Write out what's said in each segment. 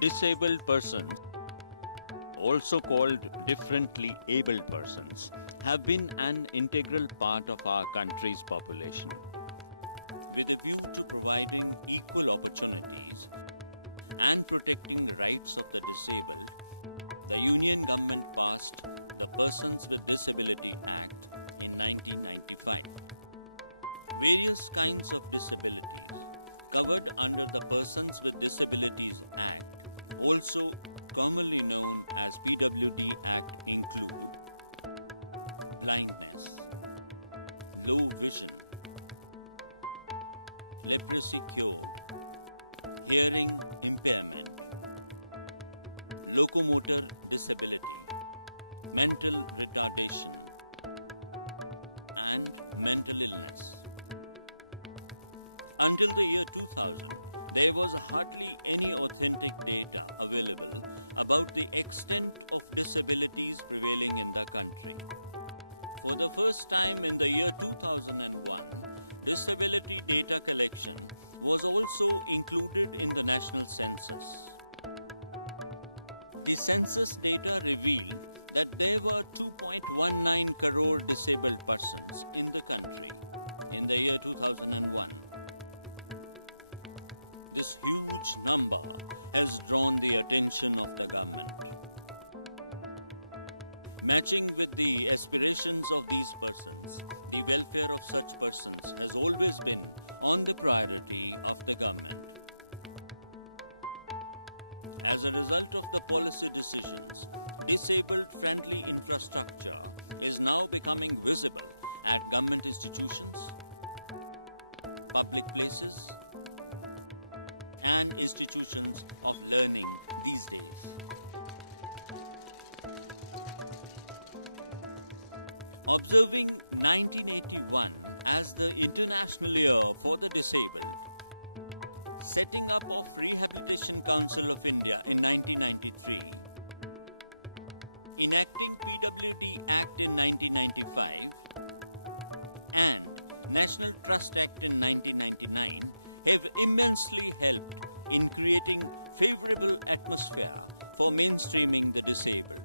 Disabled persons, also called differently abled persons, have been an integral part of our country's population. With a view to providing equal opportunities and protecting the rights of the disabled, the Union government passed the Persons with Disability Act in 1995. Various kinds of disabilities covered under the Persons with Disabilities Act, also commonly known as PWD Act, include blindness, low vision, leprosy cured, hearing impairment, locomotor disability, mental retardation, and mental illness. Until the year 2000, there was hardly any authentic data available about the extent of disabilities prevailing in the country. For the first time in the year 2001, disability data collection was also included in the national census. The census data revealed that there were 2.19 crore disabled persons in the country in the year 2001. This huge number has drawn the attention of the government. Matching with the aspirations of these persons, the welfare of such persons has always been on the priority of the government. As a result of the policy decisions, disabled-friendly infrastructure is now becoming visible at government institutions, public places, and institutions of learning these days. Observing 1981 as the International Year for the Disabled, setting up of Rehabilitation Council of India in 1993, enacting PWD Act in 1995, and National Trust Act in 1999 have immensely helped in creating favorable atmosphere for mainstreaming the disabled.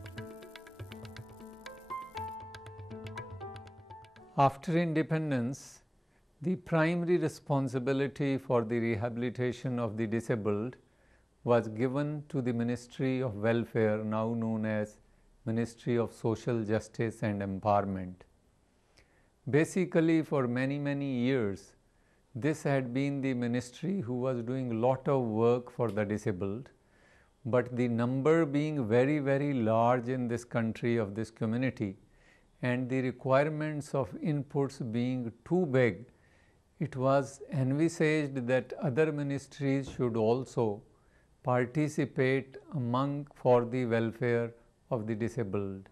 After independence, the primary responsibility for the rehabilitation of the disabled was given to the Ministry of Welfare, now known as Ministry of Social Justice and Empowerment. Basically, for many years, this had been the ministry who was doing a lot of work for the disabled, but the number being very large in this country of this community and the requirements of inputs being too big, it was envisaged that other ministries should also participate for the welfare of the disabled.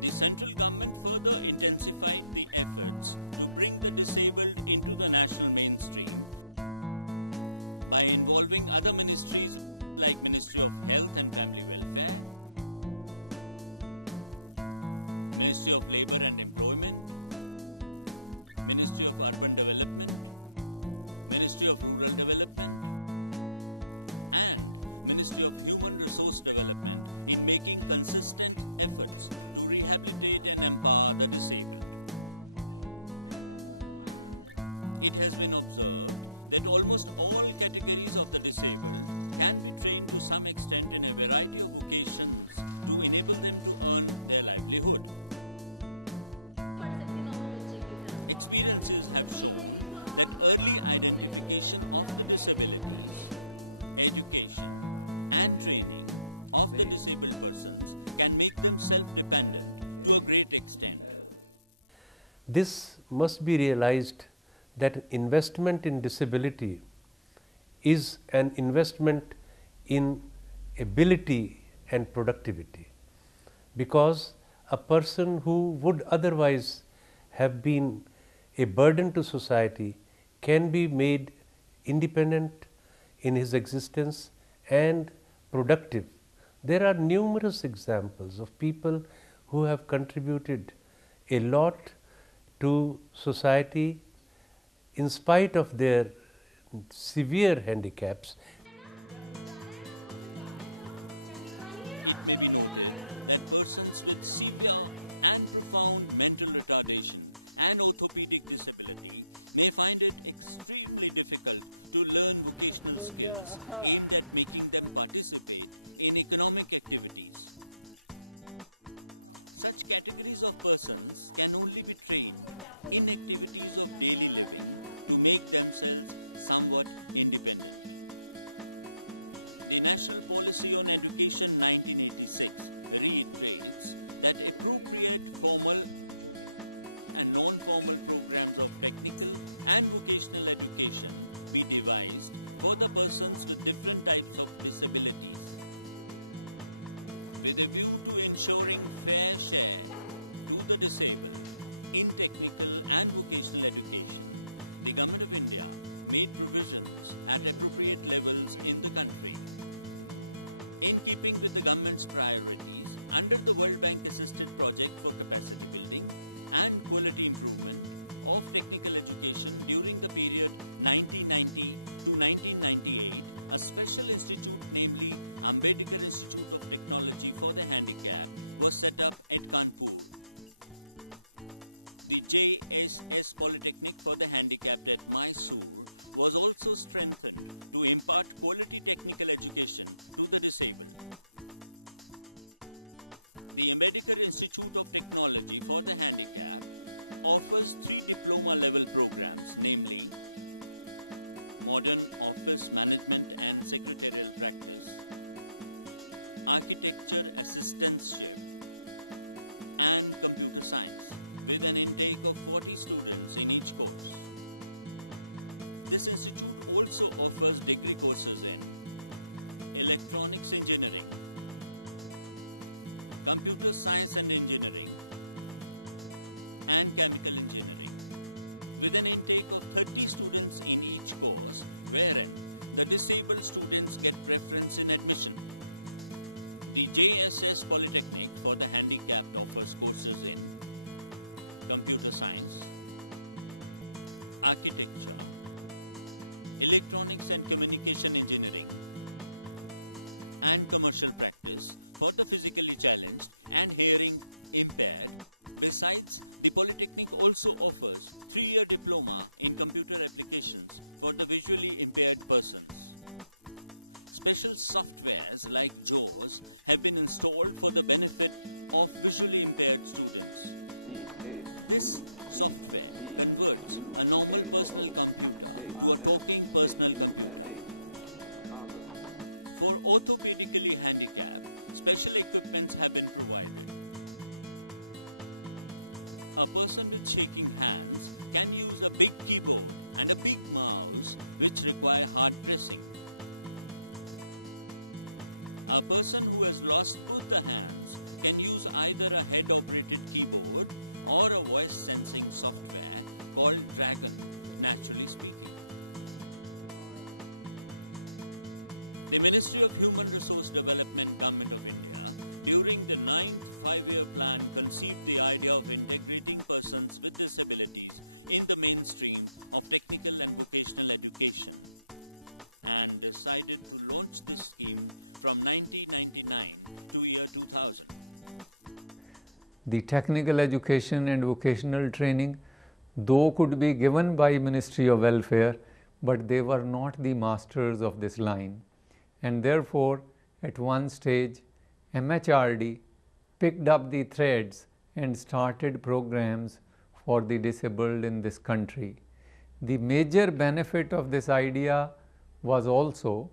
The central government further intensified the efforts to bring the disabled into the national mainstream by involving other ministries like Ministry of Health and Family Welfare, Ministry of Labour and Employment, Ministry of Urban Development, Ministry of Rural Development, and Ministry of Human Resource Development in making consistent efforts to rehabilitate and empower the disabled. It has been observed that almost all categories of the disabled can be trained to some extent in a variety of vocations to enable them to earn their livelihood. Experiences have shown that early identification of the disabilities education, and training of the disabled persons can make them self-dependent to a great extent. This must be realized that investment in disability is an investment in ability and productivity, because a person who would otherwise have been a burden to society can be made independent in his existence and productive. There are numerous examples of people who have contributed a lot to society in spite of their severe handicaps. It may be noted that persons with severe and profound mental retardation and orthopedic disability may find it extremely difficult to learn vocational skills aimed at making them participate in economic activities. Such categories of persons can only be trained in activities of daily living to make themselves somewhat independent. The National Policy on Education 1986 reiterates that appropriate formal and non-formal programs of technical and vocational education be devised for the persons with different types of disabilities. With a view to ensuring fair share to the disabled in technical and vocational education, the Government of India made provisions at appropriate levels in the country. In keeping with the government's priorities, under the World Bank assisted project for capacity building and quality improvement of technical education during the period 1990 to 1998, a special institute, namely Ambedkar Institute of Technology for the Handicapped, was set up at Kanpur. The JSS Polytechnic for the Handicapped at Mysore was also strengthened to impart quality technical education to the disabled. The Ambedkar Institute of Technology for the Handicapped offers 3 diploma level programs, namely Modern Office Management and Secretarial Practice, Architecture Assistantship, and Computer Science, with an intake of 40 students in each course. This institute also offers degree courses in Electronics Engineering, Computer Science and Engineering, and Chemical Engineering, with an intake of 30 students in each course, wherein the disabled students get preference in admission. The JSS Polytechnic for the Handicapped offers courses in Computer Science, Architecture, Electronics and Communication Engineering, and Commercial Practice for the physically challenged and hearing impaired. Besides, the Polytechnic also offers 3-year diploma in computer applications for the visually impaired persons. Special softwares like JAWS have been installed for the benefit of visually impaired students. This software converts a normal personal computer to a talking personal computer. For orthopedically handicapped, special equipments have been provided. A person with shaking hands can use a big keyboard and a big mouse which require hard pressing. A person who has lost both the hands can use either a head-operated keyboard or a voice sensing software called Dragon, naturally speaking. The Ministry of Human Resource Development, Government of India, during the 9th 5-year plan conceived the idea of integrating persons with disabilities in the mainstream of technical and vocational education, and decided to launch this scheme from 1999 to year 2000. The technical education and vocational training, though could be given by Ministry of Welfare, but they were not the masters of this line. And therefore, at one stage, MHRD picked up the threads and started programs for the disabled in this country. The major benefit of this idea was also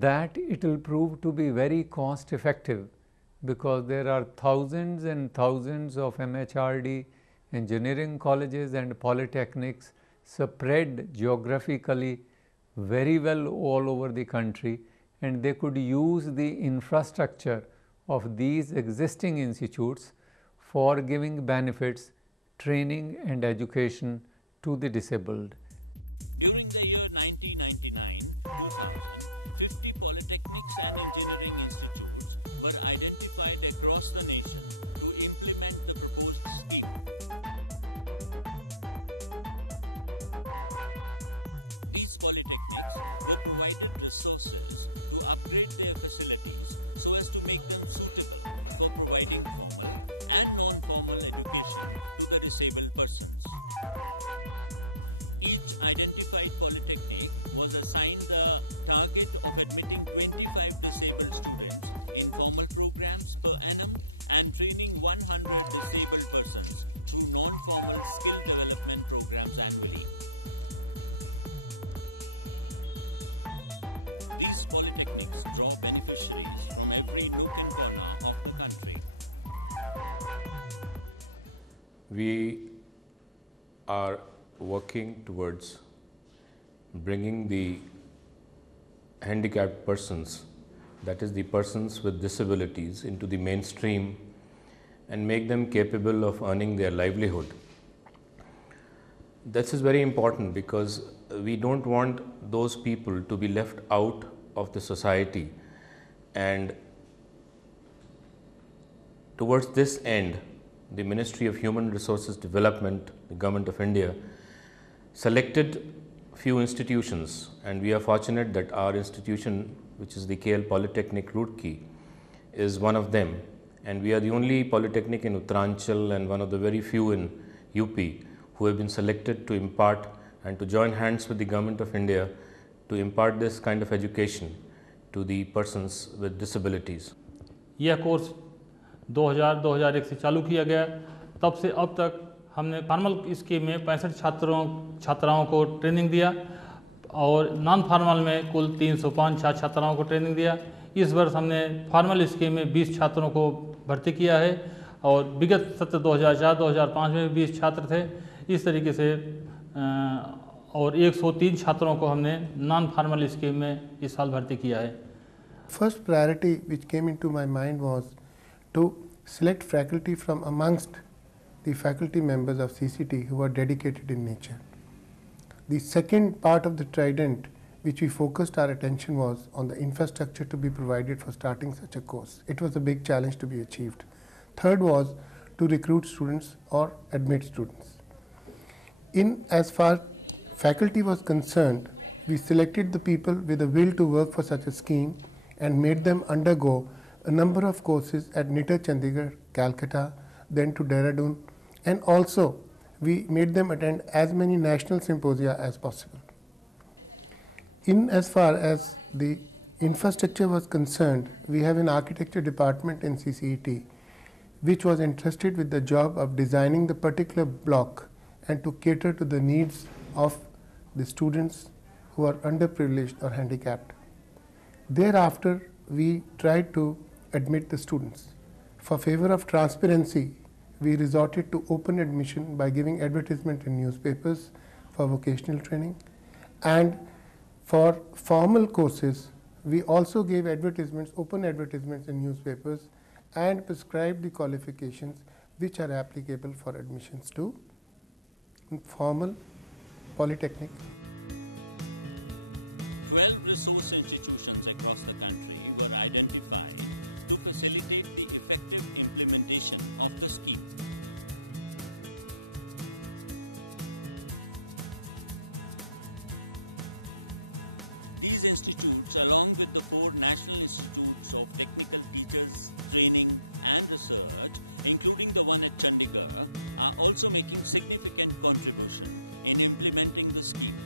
that it will prove to be very cost effective, because there are thousands and thousands of MHRD engineering colleges and polytechnics spread geographically very well all over the country, and they could use the infrastructure of these existing institutes for giving benefits, training and education to the disabled. During the year 1999-2000, 50 polytechnics and engineering institutes were identified across the nation to implement the proposed scheme. These polytechnics were provided resources to upgrade their facilities so as to make them suitable for providing formal and non-formal education to the disabled persons. Each identified polytechnic was assigned the target of admitting 25 disabled students in formal programs per annum and training 100 disabled persons through non-formal skill development programs annually. These polytechnics draw beneficiaries from every nook and corner of the country. We are working towards bringing the handicapped persons, that is the persons with disabilities, into the mainstream and make them capable of earning their livelihood. This is very important because we don't want those people to be left out of the society, and towards this end, the Ministry of Human Resources Development, the Government of India, selected few institutions, and we are fortunate that our institution, which is the KL Polytechnic Roorkee, is one of them, and we are the only polytechnic in Uttaranchal and one of the very few in UP who have been selected to impart and to join hands with the Government of India to impart this kind of education to the persons with disabilities. यह course 2000-2001 से चालू किया गया। तब से अब तक हमने फॉर्मल स्कीम में 65 छात्राओं को ट्रेनिंग दिया और नॉन फॉर्मल में कुल 305 छात्राओं को ट्रेनिंग दिया। इस वर्ष हमने फॉर्मल स्कीम में 20 छात्रों को भर्ती किया है और विगत सत्र 2004-2005 में 20 छात्र थे। इस तरीके से और 103 छात्रों को हमने नॉन फॉर्मल स्कीम में इस साल भर्ती किया है। First priority which came into my mind was to select faculty from amongst the faculty members of CCT who are dedicated in nature. The second part of the trident which we focused our attention was on the infrastructure to be provided for starting such a course. It was a big challenge to be achieved. Third was to recruit students or admit students. As far faculty was concerned, we selected the people with a will to work for such a scheme and made them undergo a number of courses at NITR Chandigarh, Calcutta, then to Dehradun, and also we made them attend as many national symposia as possible. As far as the infrastructure was concerned, we have an architecture department in CCET which was entrusted with the job of designing the particular block and to cater to the needs of the students who are underprivileged or handicapped. Thereafter, we tried to admit the students. For favor of transparency, we resorted to open admission by giving advertisement in newspapers for vocational training, and for formal courses, we also gave advertisements, open advertisements in newspapers, and prescribed the qualifications which are applicable for admissions to formal polytechnic. 12 resource institutions across the country were identified to facilitate the effective implementation of the scheme. These institutes, along with the 4 National Institutes of Technical Teachers, Training and Research, including the one at Chandigarh, are also making significant contribution in implementing the scheme.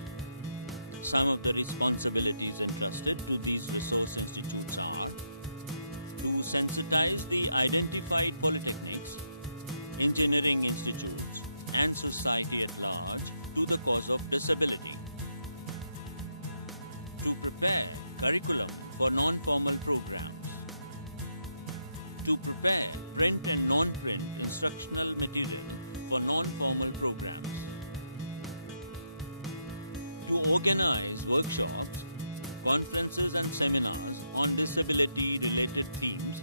Some of the responsibilities entrusted to these resource institutes are to sensitize the identified polytechnics, engineering institutes, and society at large to the cause of disability, to prepare curriculum for non-formal programs. To prepare print and non-print instructional material for non-formal programs. To organize workshops, conferences and seminars on disability-related themes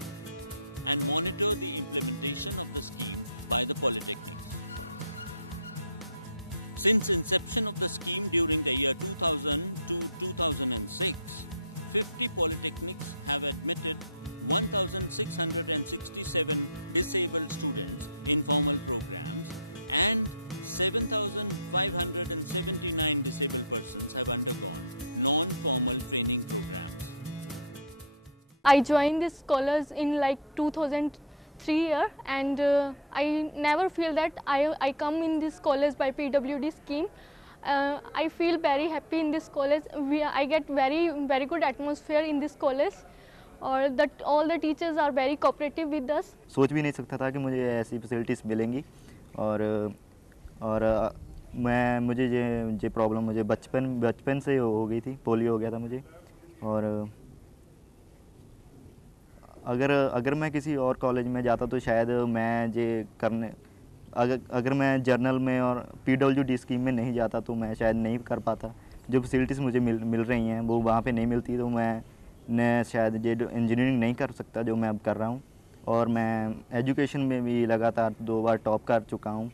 and monitor the implementation of the scheme by the polytechnics. Since inception of the scheme during the year 2000 to 2006, 50 polytechnics have admitted 1,667 disabled students in formal programs and 7,579 disabled persons have undergone non-formal training programs. I joined this scholars in like 2003 year, and I never feel that I come in this college by PWD scheme. I feel very happy in this college. I get very good atmosphere in this college, or that all the teachers are very cooperative with us. सोच भी नहीं सकता था कि मुझे ऐसी facilities मिलेंगी, और मुझे ये प्रॉब्लम मुझे बचपन से हो गई थी, पोलियो हो गया था मुझे। और अगर मैं किसी और कॉलेज में जाता तो शायद मैं ये करने, अगर मैं जर्नल में और PWD स्कीम में नहीं जाता तो मैं शायद नहीं कर पाता। जो फैसिलिटीज़ मुझे मिल रही हैं वो वहाँ पे नहीं मिलती, तो मैं शायद ये इंजीनियरिंग नहीं कर सकता जो मैं अब कर रहा हूँ। और मैं एजुकेशन में भी लगातार 2 बार टॉप कर चुका हूँ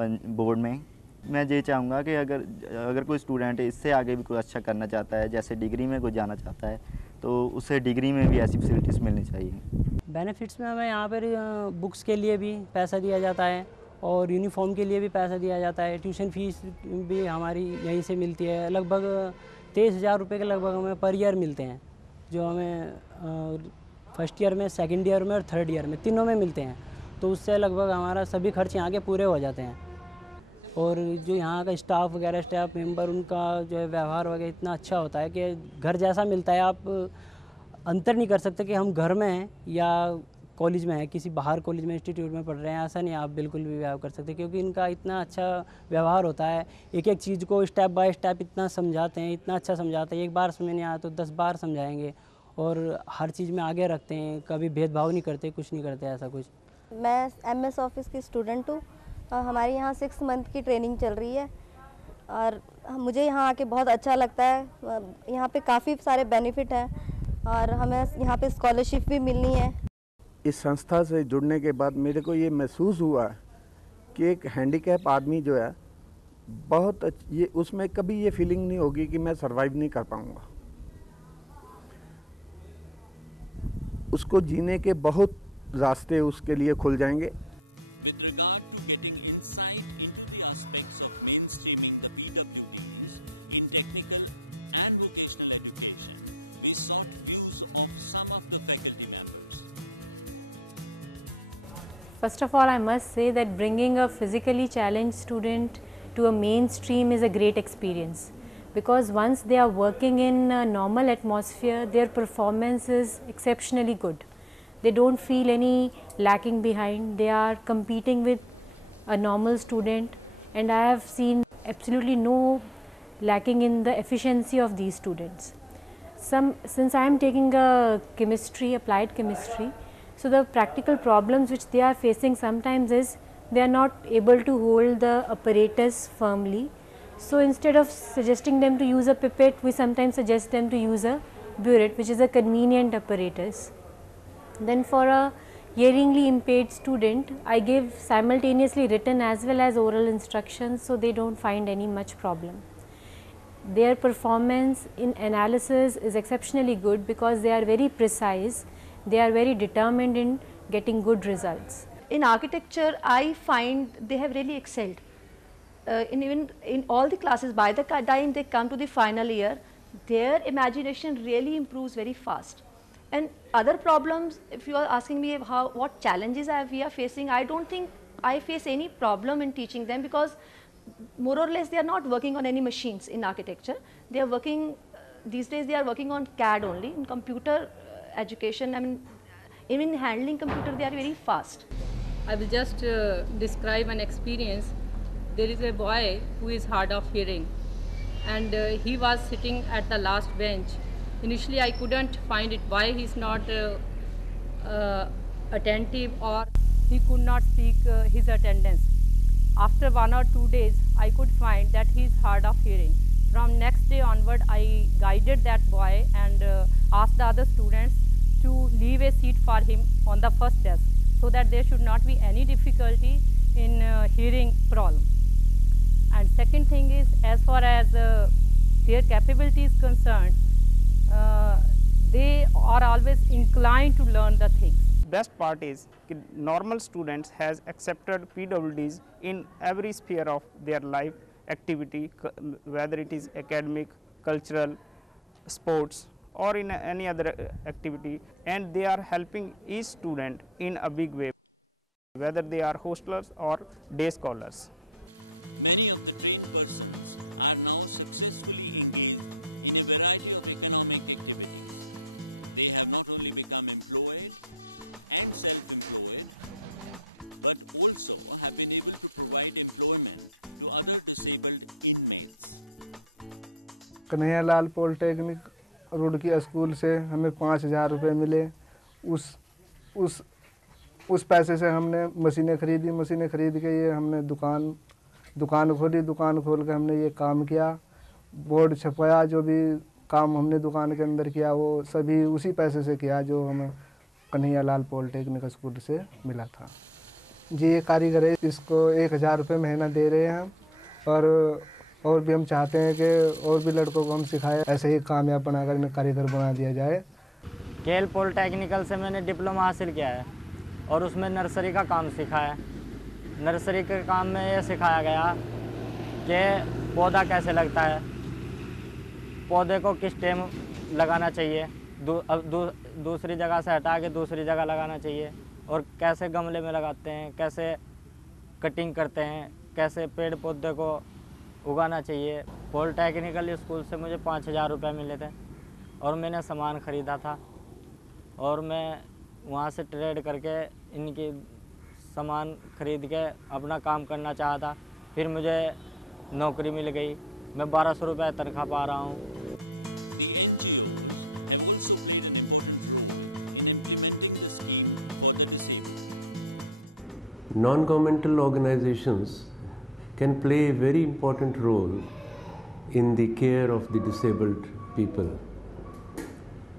बोर्ड में। मैं ये चाहूँगा कि अगर कोई स्टूडेंट इससे आगे भी कोई अच्छा करना चाहता है, जैसे डिग्री में कोई जाना चाहता है, तो उसे डिग्री में भी ऐसी फैसिलिटीज़ मिलनी चाहिए। बेनिफिट्स में हमें यहाँ पर बुक्स के लिए भी पैसा दिया जाता है और यूनिफॉर्म के लिए भी पैसा दिया जाता है। ट्यूशन फीस भी हमारी यहीं से मिलती है। लगभग 23,000 रुपये के लगभग हमें पर ईयर मिलते हैं, जो हमें फर्स्ट ईयर में, सेकंड ईयर में और थर्ड ईयर में, तीनों में मिलते हैं। तो उससे लगभग हमारा सभी खर्च यहाँ के पूरे हो जाते हैं। और जो यहाँ का स्टाफ मेंबर, उनका जो है व्यवहार वगैरह इतना अच्छा होता है कि घर जैसा मिलता है। आप अंतर नहीं कर सकते कि हम घर में हैं या कॉलेज में हैं, किसी बाहर कॉलेज में, इंस्टीट्यूट में पढ़ रहे हैं, ऐसा नहीं आप बिल्कुल भी व्यवहार कर सकते, क्योंकि इनका इतना अच्छा व्यवहार होता है। एक एक चीज़ को स्टेप बाय स्टेप इतना समझाते हैं, इतना अच्छा समझाते हैं। एक बार समझ नहीं आया तो 10 बार समझाएंगे, और हर चीज़ में आगे रखते हैं, कभी भेदभाव नहीं करते, कुछ नहीं करते ऐसा कुछ। मैं MS ऑफिस की स्टूडेंट हूँ। हमारी यहाँ 6 मंथ की ट्रेनिंग चल रही है और मुझे यहाँ आके बहुत अच्छा लगता है। यहाँ पे काफ़ी सारे बेनिफिट हैं और हमें यहाँ पे स्कॉलरशिप भी मिलनी है। इस संस्था से जुड़ने के बाद मेरे को ये महसूस हुआ कि एक हैंडीकैप आदमी जो है बहुत ये उसमें कभी ये फीलिंग नहीं होगी कि मैं सरवाइव नहीं कर पाऊँगा। उसको जीने के बहुत रास्ते उसके लिए खुल जाएंगे। With regard to getting insight into the aspects of mainstreaming the PWDs in technical and vocational education, we sought views of some of the faculty members. First of all, I must say that bringing a physically challenged student to a mainstream is a great experience, because once they are working in a normal atmosphere, their performance is exceptionally good. They don't feel any lacking behind. They are competing with a normal student, and I have seen absolutely no lacking in the efficiency of these students. Since I am taking a chemistry, applied chemistry, so the practical problems which they are facing sometimes is they are not able to hold the apparatus firmly. So instead of suggesting them to use a pipette, we sometimes suggest them to use a burette, which is a convenient apparatus. Then for a hearingly impaired student, I give simultaneously written as well as oral instructions, so they don't find any much problem. Their performance in analysis is exceptionally good because they are very precise, they are very determined in getting good results. In architecture, I find they have really excelled. Even in all the classes, by the time they come to the final year, their imagination really improves very fast. And other problems, if you are asking me what challenges we are facing, I don't think I face any problem in teaching them, because more or less they are not working on any machines in architecture. They are working, these days they are working on CAD only. In computer education, I mean, even handling computer, they are very fast. I will just describe an experience. There is a boy who is hard of hearing, and he was sitting at the last bench initially I couldn't find it why he's not attentive or he could not speak his attendance. After 1 or 2 days, I could find that he is hard of hearing. From next day onward, I guided that boy and asked the other students to leave a seat for him on the first desk so that there should not be any difficulty in hearing problem. And second thing is, as far as their capability is concerned, they are always inclined to learn the things. Best part is normal students has accepted PWDs in every sphere of their life activity, whether it is academic, cultural, sports or in any other activity, and they are helping each student in a big way, whether they are hostlers or day scholars. Many of the trained persons are now successfully engaged in a variety of economic activities. They have not only become employed and self-employed, but also have been able to provide employment to other disabled inmates. Kanhaiyalal polytechnic Roorkee school से हमें 5,000 रुपये मिले। उस पैसे से हमने मशीनें खरीदी। मशीनें खरीद के ये हमने दुकान खोली। दुकान खोल के हमने ये काम किया। बोर्ड छपवाया। जो भी काम हमने दुकान के अंदर किया वो सभी उसी पैसे से किया जो हमें कन्हैयालाल पॉलिटेक्निक स्कूल से मिला था। जी ये कारीगर है, इसको 1,000 रुपये महीना दे रहे हैं और भी हम चाहते हैं कि और भी लड़कों को हम सिखाएं, ऐसे ही कामयाब बनाकर इन्हें कारीगर बना दिया जाए। केएल पॉलिटेक्निकल से मैंने डिप्लोमा हासिल किया है और उसमें नर्सरी का काम सीखा है। नर्सरी के काम में ये सिखाया गया कि पौधा कैसे लगता है, पौधे को किस टाइम लगाना चाहिए, दूसरी जगह से हटा के दूसरी जगह लगाना चाहिए और कैसे गमले में लगाते हैं, कैसे कटिंग करते हैं, कैसे पेड़ पौधे को उगाना चाहिए। पॉलिटेक्निकल स्कूल से मुझे 5,000 रुपये मिले थे और मैंने सामान ख़रीदा था और मैं वहाँ से ट्रेड करके इनकी सामान ख़रीद के अपना काम करना चाहा था। फिर मुझे नौकरी मिल गई। मैं 1,200 रुपये तनख्वाह पा रहा हूँ। The NGOs have also played an important role in implementing the scheme for the disabled. Non-governmental organizations can play a very important role in the care of the disabled people.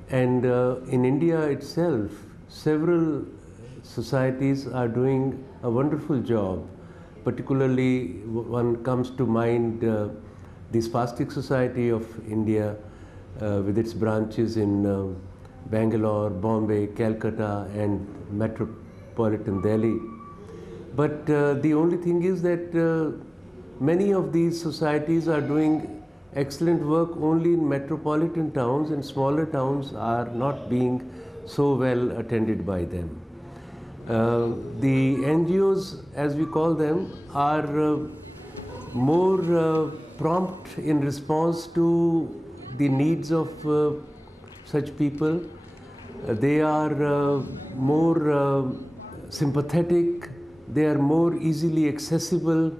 And in India itself, several societies are doing a wonderful job. Particularly, one comes to mind the Spastic Society of India with its branches in Bangalore, Bombay, Calcutta and metropolitan Delhi. But the only thing is that many of these societies are doing excellent work only in metropolitan towns, and smaller towns are not being so well attended by them. The NGOs, as we call them, are more prompt in response to the needs of such people. They are more sympathetic, they are more easily accessible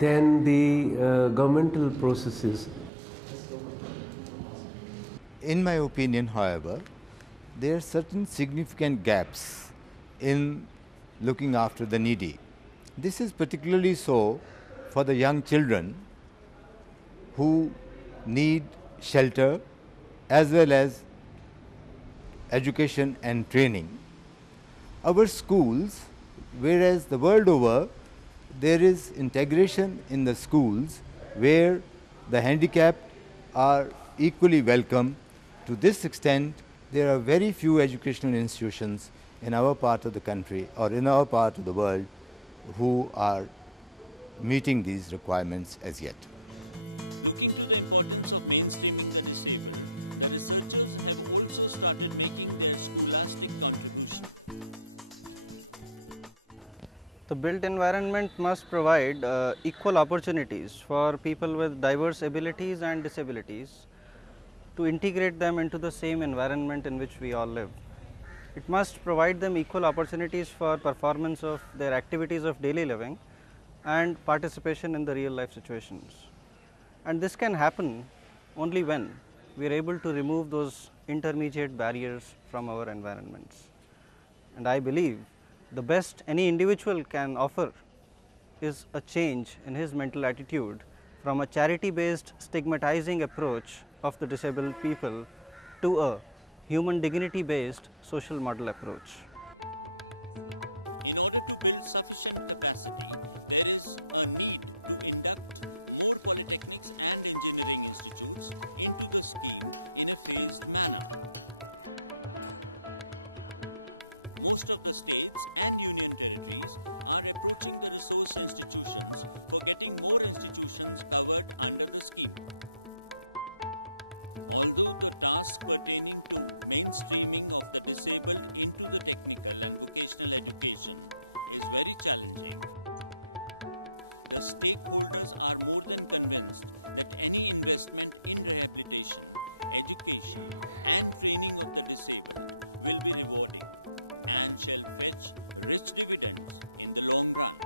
than the governmental processes. In my opinion, however, there are certain significant gaps in looking after the needy. This is particularly so for the young children who need shelter as well as education and training. Our schools, whereas the world over there is integration in the schools where the handicapped are equally welcome, to this extent there are very few educational institutions in our part of the country or in our part of the world who are meeting these requirements as yet. Looking to the importance of mainstreaming the disabled, the researchers have also started making their scholastic contribution. The built environment must provide equal opportunities for people with diverse abilities and disabilities to integrate them into the same environment in which we all live. It must provide them equal opportunities for performance of their activities of daily living and participation in the real life situations. And this can happen only when we are able to remove those intermediate barriers from our environments. And I believe the best any individual can offer is a change in his mental attitude from a charity-based stigmatizing approach of the disabled people to a human dignity-based social model approach. In order to build sufficient capacity, there is a need to induct more polytechnics and engineering institutes into the scheme in a phased manner. Most of the states and union territories are approaching the resource institutions for getting more institutions covered under the scheme. Although the task pertaining to mainstreaming of the disabled into the technical and vocational education is very challenging, the stakeholders are more than convinced that any investment in rehabilitation, education and training of the disabled will be rewarding and shall fetch rich dividends in the long run.